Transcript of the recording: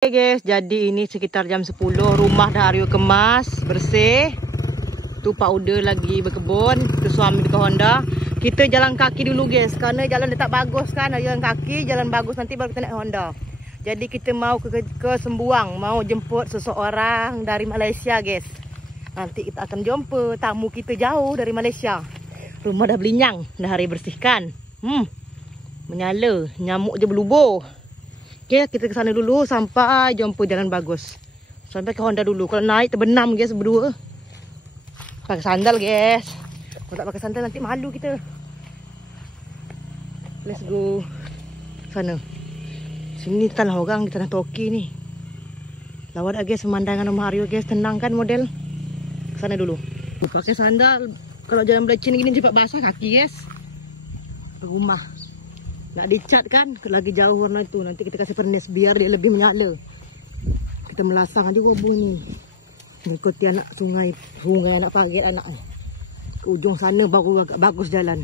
Okay guys, jadi ini sekitar jam 10. Rumah dah Aryo kemas, bersih. Tu Pak Uda lagi berkebun. Tu suami dekat Honda. Kita jalan kaki dulu guys, kerana jalan dia tak bagus kan. Jalan kaki, jalan bagus nanti baru kita naik Honda. Jadi kita mau ke Sembuang, mau jemput seseorang dari Malaysia guys. Nanti kita akan jumpa tamu kita jauh dari Malaysia. Rumah dah belinyang, dah hari bersihkan. Menyala, nyamuk je berlubur. Okay, kita ke sana dulu sampai jumpa jalan bagus. Sampai ke Honda dulu. Kalau naik terbenam guys berdua. Pakai sandal guys. Kalau tak pakai sandal nanti malu kita. Let's go. Sana. Sini tanah orang di tanah Toki ni. Lawan guys pemandangan rumah Aryo guys. Tenang kan model. Ke sana dulu. Pakai sandal. Kalau jalan belecin gini cepat basah kaki guys. Ke rumah. Nak dicat kan, lagi jauh warna itu. Nanti kita kasih pernis biar dia lebih menyala. Kita melasang aja roboh ni. Mengikuti anak sungai anak pagar anak. Ke ujung sana baru agak bagus jalan.